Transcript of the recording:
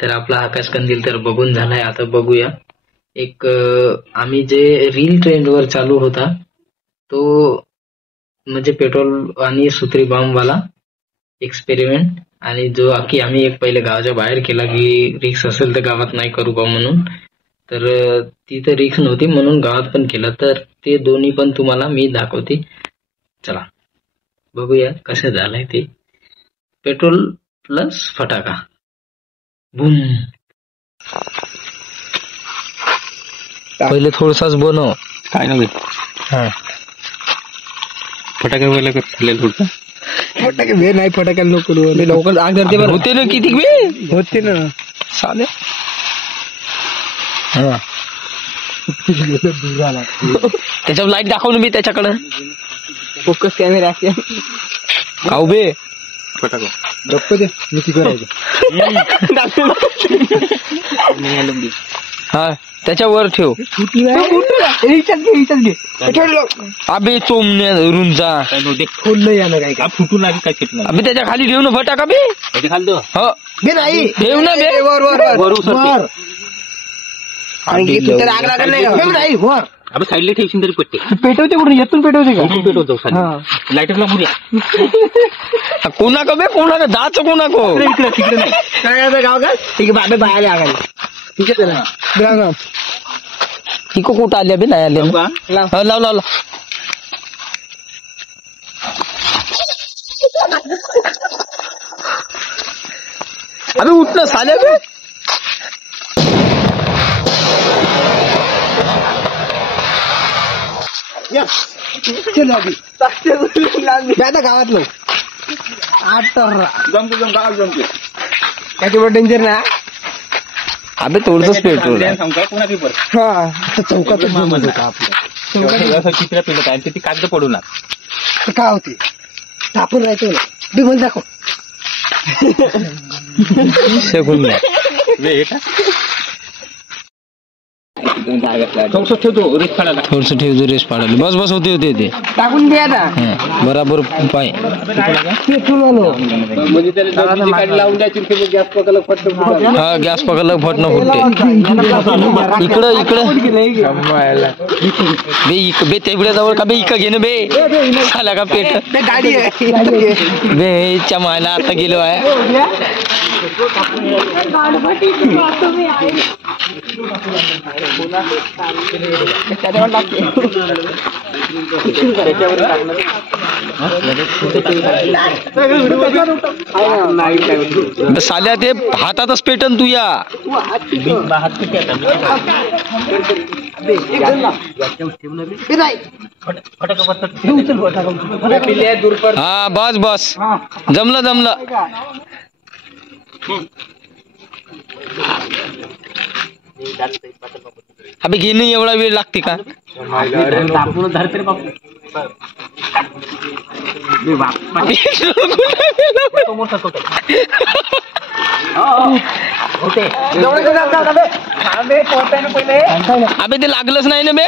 तर आपला आकाश कंदील तर बघून झालाय. आता बघूया एक आम्ही जे रील ट्रेंडवर चालू होता तो म्हणजे पेट्रोल आणि सुत्री बॉम्ब वाला एक्सपेरिमेंट, आणि जो की आम्ही एक पहिले गावाच्या बाहेर केला की रिक्स असेल तर गावात नाही करू बा म्हणून. तर ती तर रिक्स नव्हती म्हणून गावात पण केलं. तर ते दोन्ही पण तुम्हाला मी दाखवते. चला बघूया कसं झालंय ते. पेट्रोल प्लस फटाका. बूम. पहिले थोडसाच बनव. काय नाही हा फटाके वगैरे खाल्लेलं थोडं. फटाके बे नाही, फटाके नको लवकर आग धरते बरं. होते ना किती बे होते ना साले. हा त्याच्यावर लाईट दाखव ना मी त्याच्याकडे. फोकस कॅमेरा खाऊ बे फटाका गप्प दे मी ती करायचं. हा त्याच्यावर ठेव. अबे चोमण्या रुंजा खोललं यानं काय फुटू लागेल काय चिटणार. अबे त्याच्या खाली ठेव ना फटाका बे. त्याच्या खाली हो बे नाही ठेव ना बे. वर वर वर वर आणि तू तर आग लागत नाही का? नाही वर अबे साईडला ठेवशील तरी पट्टे पेटवते कुठे येतून पेटवते का? कुठून पेटवतो खाली लाईटरला मुर्या कोणा का बे कोणा का जाच कोणा को इकडे तिकडे नाही. काय करायचं गाव का? ठीक आहे बाबे बाहेर आगायला. ठीक आहे ना तिको कुठं आल्या बे नाही आल्या. लाव लाव लाव. अबे उठणं साल्या बे. चल आता गावातलं जमते जम गावात जमते त्याच्यावर डेंजर ना. अबे थोडंच पेट्रोल. कोणाची पर हा चौकात असं चित्र पेलत आहे ते कागद पडूनार काय होते आपण राहतो ना. बे मला दाखव. शकून नाही. थोडस ठेवतो रेस काढायला. थोडस ठेवतो रेस पाडायला. बस बस होते होते ते टाकून दे आता. बराबर पाय. म्हणजे त्याला लावून द्यायची गॅस पकडलं फटकन. हा गॅस पकडलं फटणं फुटते. इकडं इकडं बे तेवढ्या जवळ का बे इकडं घेणं बे. झाला का पेट गाडी आहे बेच्या मायला आता गेलो आहे. साल्या ते हातातच पेटन तू या. हा बस बस जमलं जमलं. अबे घेणं एवढा वेळ लागते का? अबे ते लागलंच नाही ना बे.